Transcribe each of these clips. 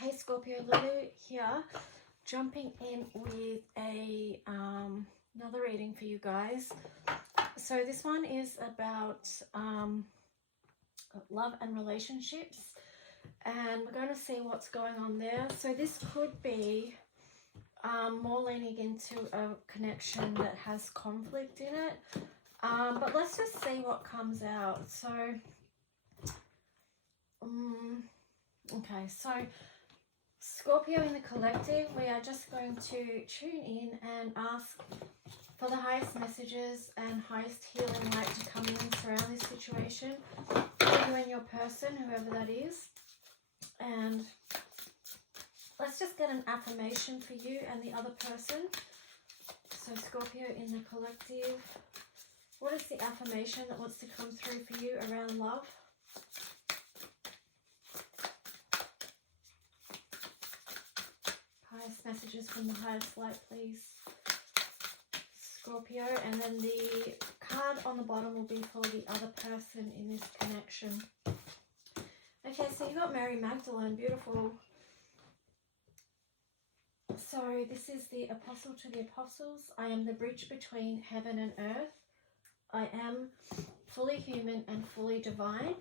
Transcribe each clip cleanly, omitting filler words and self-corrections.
Hey Scorpio, Lulu here, jumping in with a another reading for you guys. So this one is about love and relationships, and we're going to see what's going on there. So this could be more leaning into a connection that has conflict in it, but let's just see what comes out. So okay, so Scorpio in the collective, we are just going to tune in and ask for the highest messages and highest healing light to come in and surround this situation for you and your person, whoever that is. And let's just get an affirmation for you and the other person. So Scorpio in the collective, what is the affirmation that wants to come through for you around love? Highest messages from the highest light, please, Scorpio. And then the card on the bottom will be for the other person in this connection. Okay, so you got Mary Magdalene, beautiful. So this is the Apostle to the Apostles. I am the bridge between heaven and earth. I am fully human and fully divine.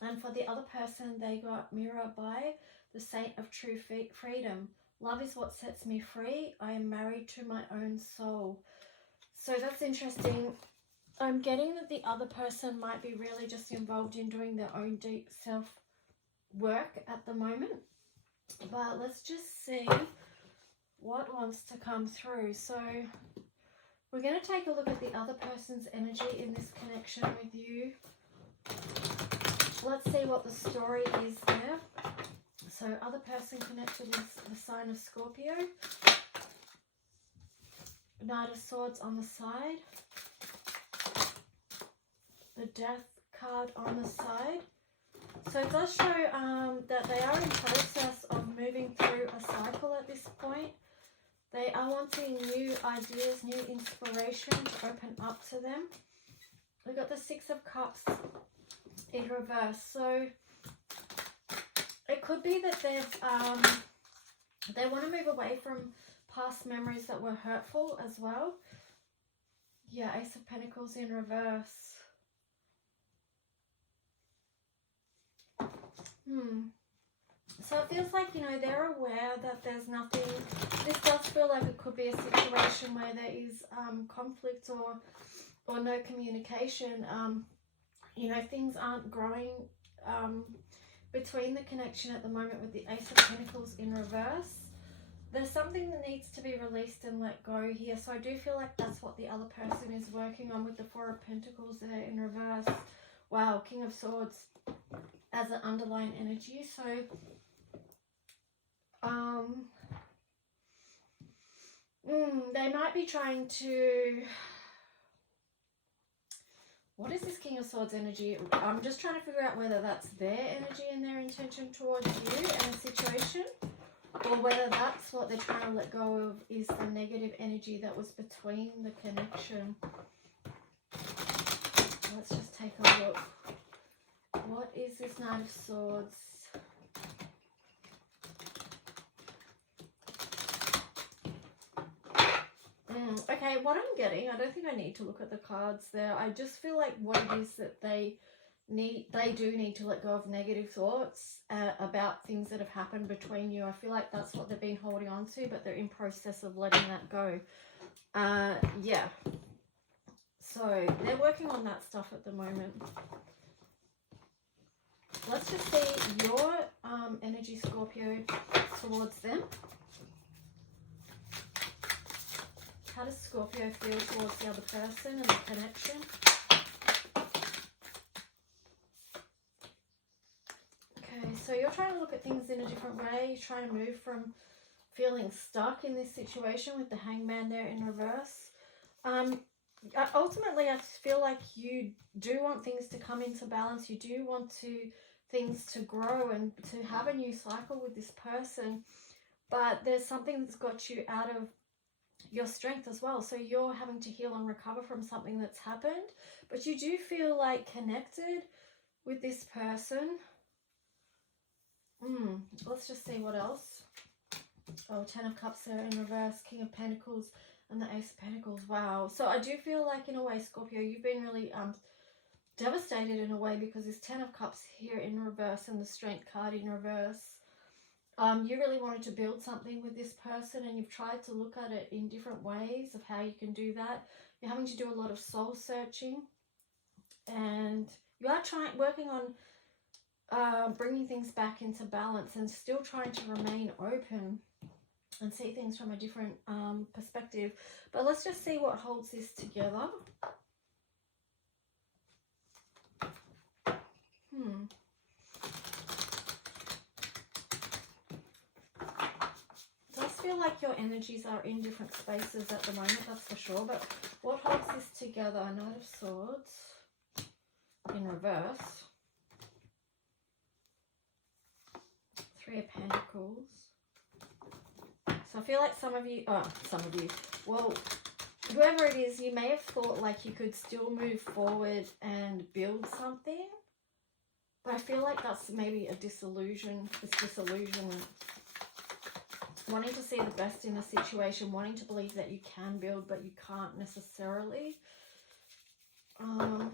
And for the other person, they got Mirabai, the saint of true freedom. Love is what sets me free. I am married to my own soul. So that's interesting. I'm getting that the other person might be really just involved in doing their own deep self-work at the moment. But let's just see what wants to come through. So we're going to take a look at the other person's energy in this connection with you. Let's see what the story is there. So other person connected is the sign of Scorpio. Knight of Swords on the side. The Death card on the side. So it does show that they are in process of moving through a cycle at this point. They are wanting new ideas, new inspiration to open up to them. We've got the Six of Cups in reverse. So it could be that they want to move away from past memories that were hurtful as well. Yeah, Ace of Pentacles in reverse. So it feels like, you know, they're aware that there's nothing. This does feel like it could be a situation where there is conflict or no communication. You know, things aren't growing between the connection at the moment with the Ace of Pentacles in reverse. There's something that needs to be released and let go here. So I do feel like that's what the other person is working on with the Four of Pentacles there in reverse. Wow, King of Swords as an underlying energy. So they might be trying to... What is this King of Swords energy? I'm just trying to figure out whether that's their energy and their intention towards you and the situation, or whether that's what they're trying to let go of is the negative energy that was between the connection. Let's just take a look. What is this Knight of Swords? Okay, what I'm getting, I don't think I need to look at the cards there. I just feel like what it is that they do need to let go of negative thoughts about things that have happened between you. I feel like that's what they've been holding on to, but they're in process of letting that go. Yeah. So they're working on that stuff at the moment. Let's just see your energy, Scorpio, towards them. How does Scorpio feel towards the other person and the connection? Okay, so you're trying to look at things in a different way. You're trying to move from feeling stuck in this situation with the Hangman there in reverse. Ultimately, I feel like you do want things to come into balance. You do want things to grow and to have a new cycle with this person. But there's something that's got you out of your strength as well. So you're having to heal and recover from something that's happened. But you do feel like connected with this person. Let's just see what else. Oh, 10 of Cups there in reverse, King of Pentacles, and the Ace of Pentacles. Wow. So I do feel like, in a way, Scorpio, you've been really devastated in a way, because there's 10 of Cups here in reverse and the Strength card in reverse. You really wanted to build something with this person, and you've tried to look at it in different ways of how you can do that. You're having to do a lot of soul searching, and you are working on bringing things back into balance, and still trying to remain open and see things from a different perspective. But let's just see what holds this together. It does feel like your energies are in different spaces at the moment, that's for sure. But what holds this together? Knight of Swords in reverse. 3 of Pentacles. So I feel like some of you, well, whoever it is, you may have thought like you could still move forward and build something. But I feel like that's maybe a disillusionment. Wanting to see the best in a situation, wanting to believe that you can build, but you can't necessarily. I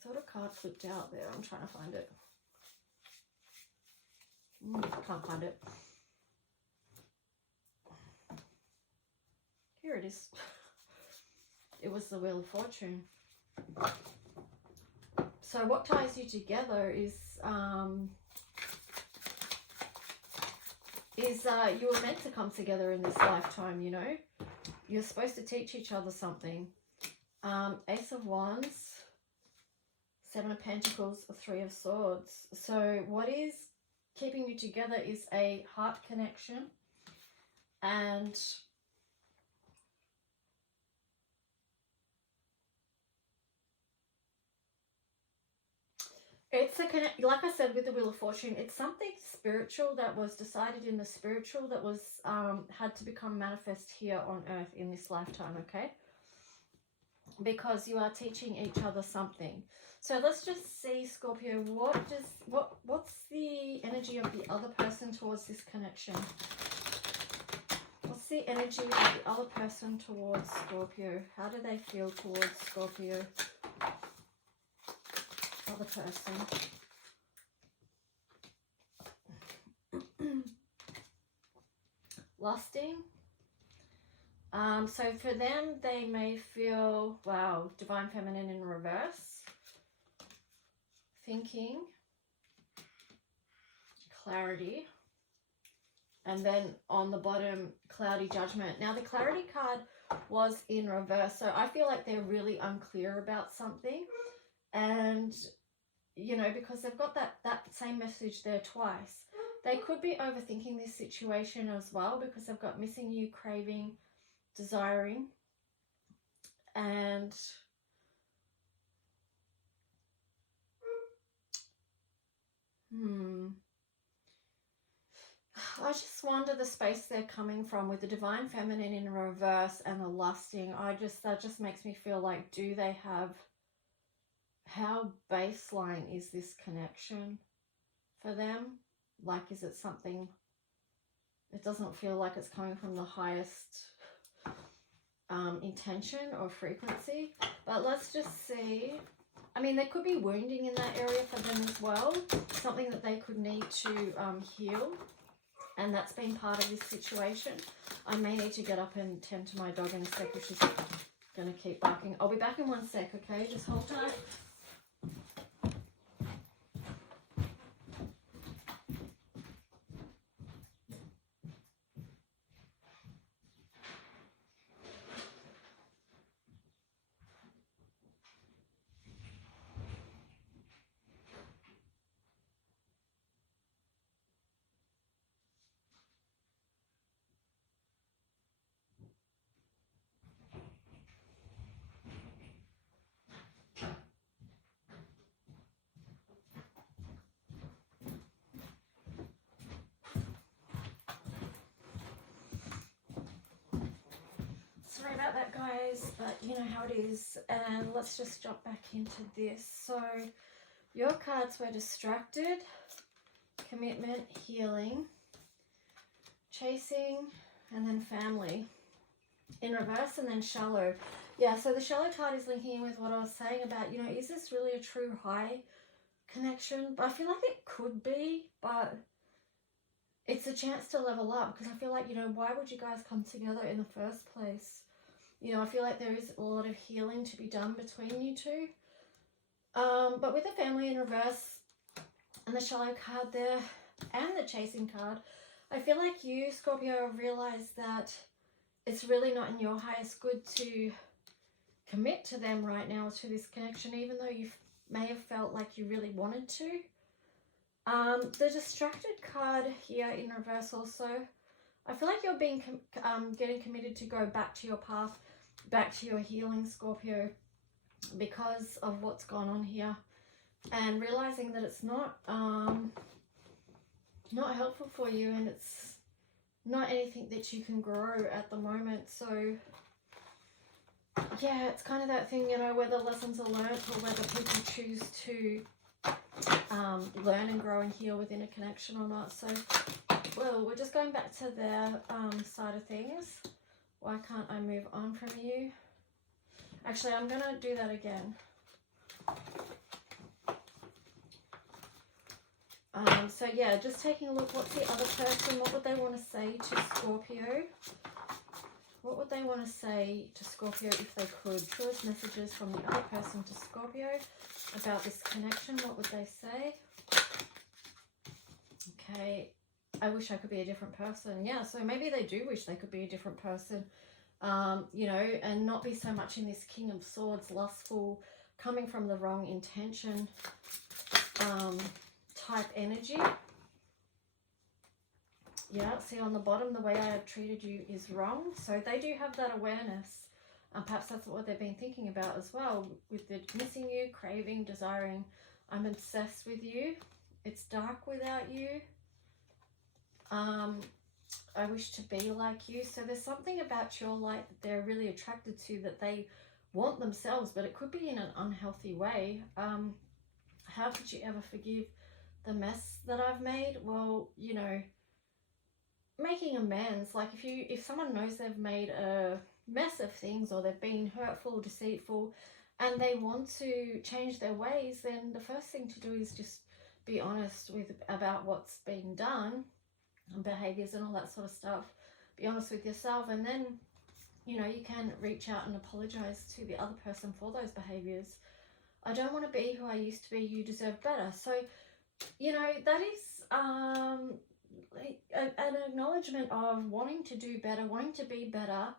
thought a card flipped out there. I'm trying to find it. Can't find it. Here it is. It was the Wheel of Fortune. So what ties you together is you were meant to come together in this lifetime, you know. You're supposed to teach each other something. Ace of Wands, 7 of Pentacles, 3 of Swords. So what is keeping you together is a heart connection, and it's a like I said with the Wheel of Fortune, it's something spiritual that was decided in the spiritual that was had to become manifest here on earth in this lifetime, okay? Because you are teaching each other something. So let's just see, Scorpio, what's the energy of the other person towards this connection? What's the energy of the other person towards Scorpio? How do they feel towards Scorpio? Other person. Lusting. So for them, they may feel, wow, Divine Feminine in reverse. Thinking. Clarity. And then on the bottom, Cloudy Judgment. Now the Clarity card was in reverse, so I feel like they're really unclear about something. And, you know, because they've got that same message there twice. They could be overthinking this situation as well, because they've got missing you, craving, desiring, and I just wonder the space they're coming from with the Divine Feminine in reverse and the lusting. That just makes me feel like, do they have, how baseline is this connection for them? Like, is it something, it doesn't feel like it's coming from the highest intention or frequency. But let's just see. I mean, there could be wounding in that area for them as well. Something that they could need to heal. And that's been part of this situation. I may need to get up and tend to my dog in a sec if she's going to keep barking. I'll be back in 1 sec, okay? Just hold tight. Sorry about that, guys, but you know how it is. And let's just jump back into this. So your cards were distracted, commitment, healing, chasing, and then family in reverse, and then shallow. Yeah, so the shallow card is linking in with what I was saying about, you know, is this really a true high connection? But I feel like it could be, but it's a chance to level up, because I feel like, you know, why would you guys come together in the first place? You know, I feel like there is a lot of healing to be done between you two. But with the family in reverse and the shallow card there and the chasing card, I feel like you, Scorpio, realize that it's really not in your highest good to commit to them right now, to this connection, even though you may have felt like you really wanted to. The distracted card here in reverse also, I feel like you're being getting committed to go back to your path, back to your healing, Scorpio, because of what's gone on here, and realizing that it's not helpful for you, and it's not anything that you can grow at the moment. So yeah, it's kind of that thing, you know, whether lessons are learned or whether people choose to learn and grow and heal within a connection or not. So, well, we're just going back to their side of things. Why can't I move on from you? Actually, I'm going to do that again. So yeah, just taking a look, what's the other person, what would they want to say to Scorpio? What would they want to say to Scorpio if they could? Truest messages from the other person to Scorpio about this connection. What would they say? Okay, I wish I could be a different person. Yeah, so maybe they do wish they could be a different person, you know, and not be so much in this King of Swords, lustful, coming from the wrong intention type energy. Yeah, see on the bottom, the way I have treated you is wrong. So they do have that awareness. Perhaps that's what they've been thinking about as well, with the missing you, craving, desiring. I'm obsessed with you. It's dark without you. I wish to be like you. So there's something about your light that they're really attracted to, that they want themselves, but it could be in an unhealthy way. How could you ever forgive the mess that I've made? Well, you know, making amends, like if someone knows they've made a mess of things, or they've been hurtful, deceitful, and they want to change their ways, then the first thing to do is just be honest about what's being done, and behaviors and all that sort of stuff. Be honest with yourself, and then, you know, you can reach out and apologize to the other person for those behaviors. I don't want to be who I used to be. You deserve better. So, you know, that is an acknowledgement of wanting to do better, wanting to be better,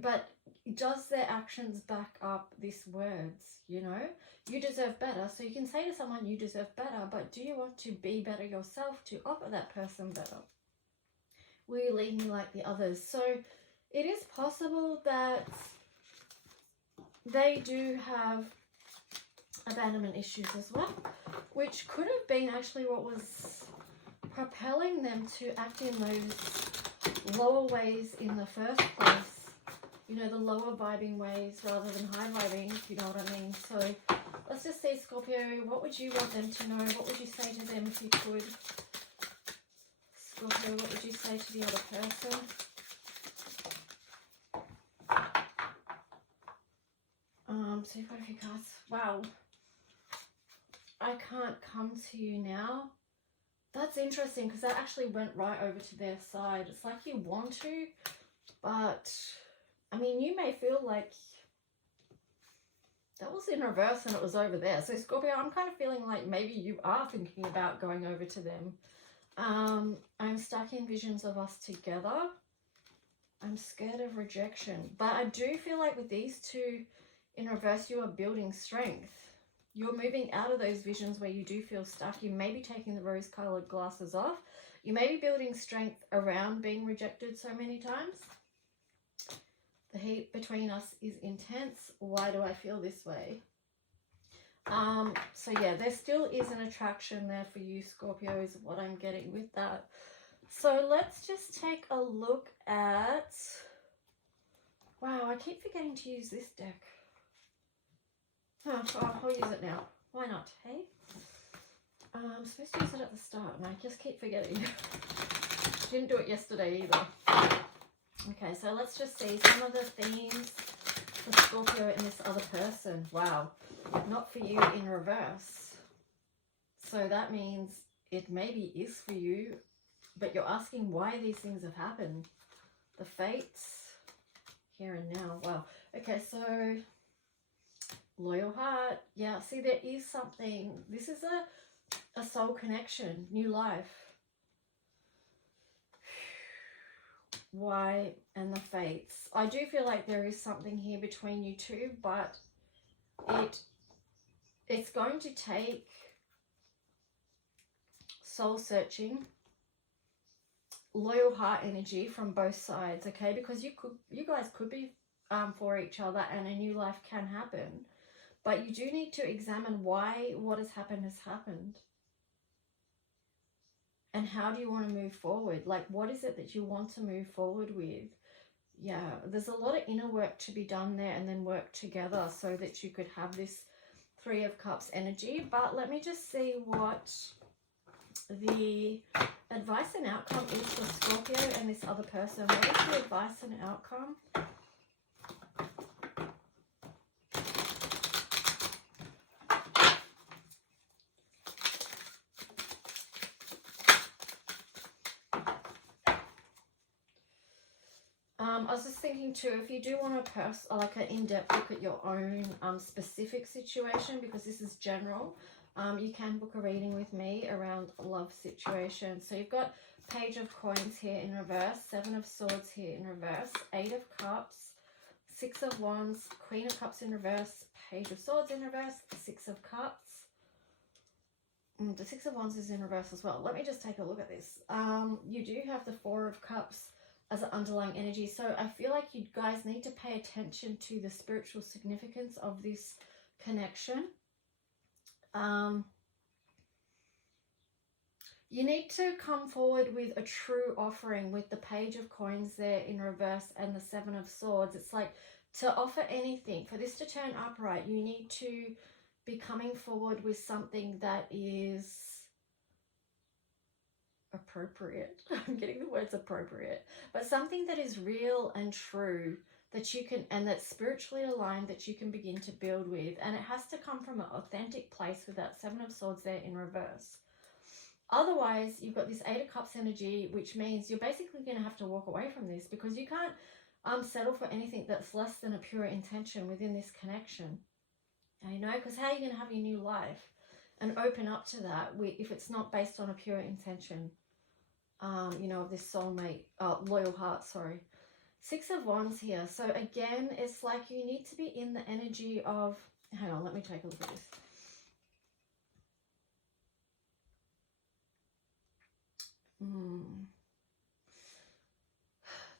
but does their actions back up these words? You know, you deserve better. So you can say to someone, you deserve better, but do you want to be better yourself to offer that person better? Will you leave me like the others? So it is possible that they do have abandonment issues as well, which could have been actually what was propelling them to act in those lower ways in the first place. You know, the lower vibing ways rather than high vibing, if you know what I mean. So let's just see, Scorpio, what would you want them to know? What would you say to them if you could? Scorpio, what would you say to the other person? So you've got a few cards. Wow. I can't come to you now. That's interesting, because that actually went right over to their side. It's like you want to, but I mean, you may feel like that was in reverse and it was over there. So Scorpio, I'm kind of feeling like maybe you are thinking about going over to them. I'm stuck in visions of us together. I'm scared of rejection. But I do feel like with these two in reverse, you are building strength. You're moving out of those visions where you do feel stuck. You may be taking the rose-colored glasses off. You may be building strength around being rejected so many times. The heat between us is intense. Why do I feel this way? So yeah, there still is an attraction there for you, Scorpio, is what I'm getting with that. So let's just take a look at... Wow, I keep forgetting to use this deck. Oh, I'll use it now. Why not, hey? I'm supposed to use it at the start and I just keep forgetting. Didn't do it yesterday either. Okay, so let's just see some of the themes for Scorpio and this other person. Wow, not for you in reverse. So that means it maybe is for you, but you're asking why these things have happened. The fates, here and now. Wow. Okay, so loyal heart. Yeah, see, there is something. This is a soul connection, new life. Why and the fates. I do feel like there is something here between you two, but it's going to take soul searching, loyal heart energy from both sides, okay? Because you guys could be for each other and a new life can happen, but you do need to examine why what has happened, and how do you want to move forward. Like, what is it that you want to move forward with? Yeah, there's a lot of inner work to be done there, and then work together so that you could have this Three of Cups energy. But let me just see what the advice and outcome is for Scorpio and this other person. What is the advice and outcome? I was just thinking too, if you do want like an in-depth look at your own specific situation, because this is general, you can book a reading with me around love situations. So you've got Page of Coins here in reverse, Seven of Swords here in reverse, Eight of Cups, Six of Wands, Queen of Cups in reverse, Page of Swords in reverse, Six of Cups. The Six of Wands is in reverse as well. Let me just take a look at this. You do have the Four of Cups as an underlying energy. So I feel like you guys need to pay attention to the spiritual significance of this connection. You need to come forward with a true offering with the Page of Coins there in reverse and the Seven of Swords. It's like, to offer anything, for this to turn upright, you need to be coming forward with something that is appropriate. I'm getting the words appropriate, but something that is real and true, that you can, and that's spiritually aligned, that you can begin to build with. And it has to come from an authentic place with that Seven of Swords there in reverse. Otherwise, you've got this Eight of Cups energy, which means you're basically going to have to walk away from this, because you can't settle for anything that's less than a pure intention within this connection. You know, because how are you going to have your new life and open up to that if it's not based on a pure intention? You know, of this soulmate, loyal heart, sorry. Six of Wands here. So again, it's like you need to be in the energy of, hang on, let me take a look at this.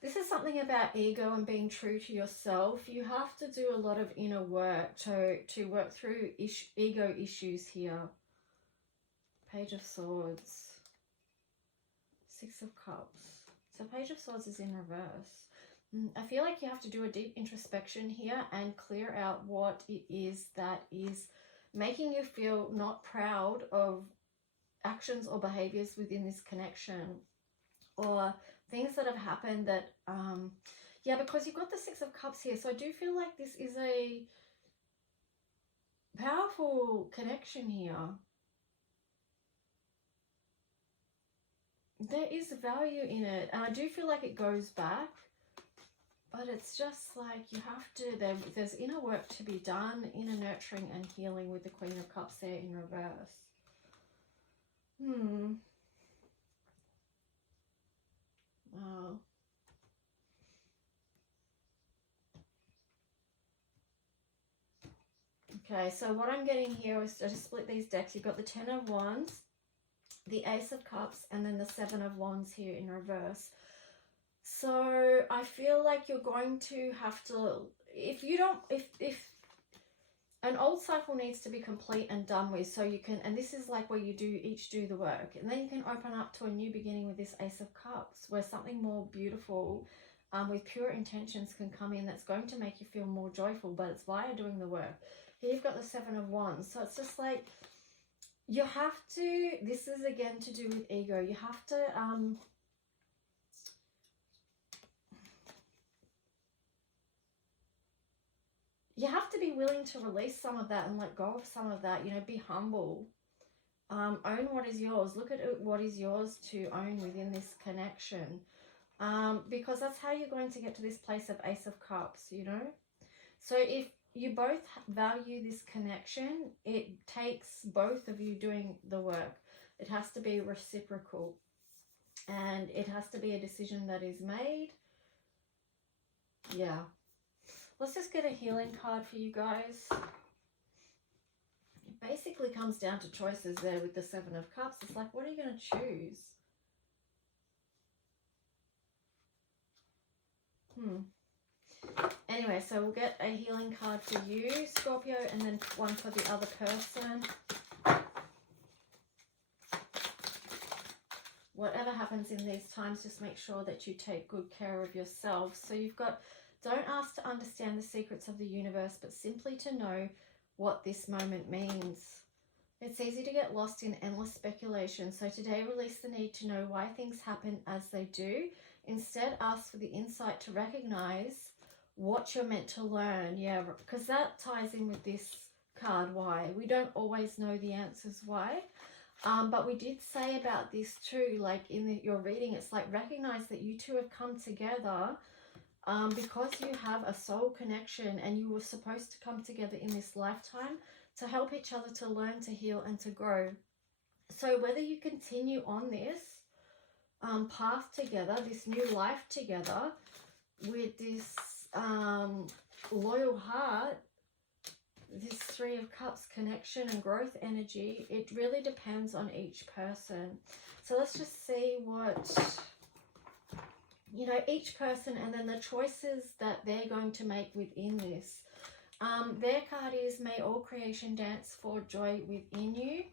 This is something about ego and being true to yourself. You have to do a lot of inner work to work through ego issues here. Page of Swords. Six of Cups. So Page of Swords is in reverse. I feel like you have to do a deep introspection here and clear out what it is that is making you feel not proud of actions or behaviors within this connection, or things that have happened that, yeah, because you've got the Six of Cups here. So I do feel like this is a powerful connection here. There is value in it, and I do feel like it goes back, but it's just like you have to, there's inner work to be done, inner nurturing and healing with the Queen of Cups there in reverse. Wow. Okay, so what I'm getting here is to split these decks. You've got the Ten of Wands, the Ace of Cups, and then the Seven of Wands here in reverse. So I feel like you're going to have to, if an old cycle needs to be complete and done with, so you can, and this is like where you each do the work, and then you can open up to a new beginning with this Ace of Cups, where something more beautiful with pure intentions can come in, that's going to make you feel more joyful, but it's via doing the work. Here you've got the Seven of Wands, so it's just like you have to, this is again to do with ego, you have to be willing to release some of that and let go of some of that, you know, be humble. Own what is yours. Look at what is yours to own within this connection. Because that's how you're going to get to this place of Ace of Cups, you know. So if you both value this connection, it takes both of you doing the work. It has to be reciprocal. And it has to be a decision that is made. Yeah. Let's just get a healing card for you guys. It basically comes down to choices there with the Seven of Cups. It's like, what are you going to choose? Anyway, so we'll get a healing card for you, Scorpio, and then one for the other person. Whatever happens in these times, just make sure that you take good care of yourself. So you've got, don't ask to understand the secrets of the universe, but simply to know what this moment means. It's easy to get lost in endless speculation. So today, release the need to know why things happen as they do. Instead, ask for the insight to recognize what you're meant to learn. Yeah, because that ties in with this card, why. We don't always know the answers why. But we did say about this too, like in your reading, it's like recognize that you two have come together because you have a soul connection and you were supposed to come together in this lifetime to help each other to learn, to heal, and to grow. So whether you continue on this path together, this new life together, with this loyal heart, this Three of Cups connection and growth energy, it really depends on each person. So let's just see what, you know, each person and then the choices that they're going to make within this. Their card is, may all creation dance for joy within you.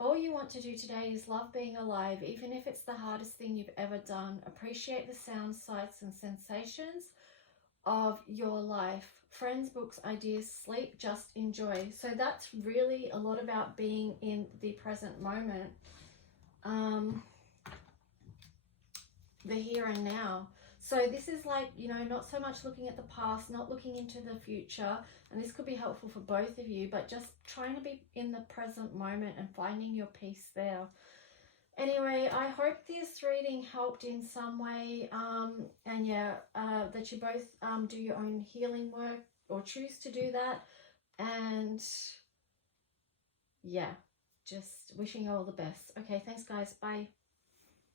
All you want to do today is love being alive, even if it's the hardest thing you've ever done. Appreciate the sounds, sights, and sensations of your life. Friends, books, ideas, sleep, just enjoy. So that's really a lot about being in the present moment. The here and now. So this is like, you know, not so much looking at the past, not looking into the future, and this could be helpful for both of you, but just trying to be in the present moment and finding your peace there. Anyway, I hope this reading helped in some way, and yeah, that you both do your own healing work or choose to do that, and yeah, just wishing you all the best. Okay, thanks guys, bye.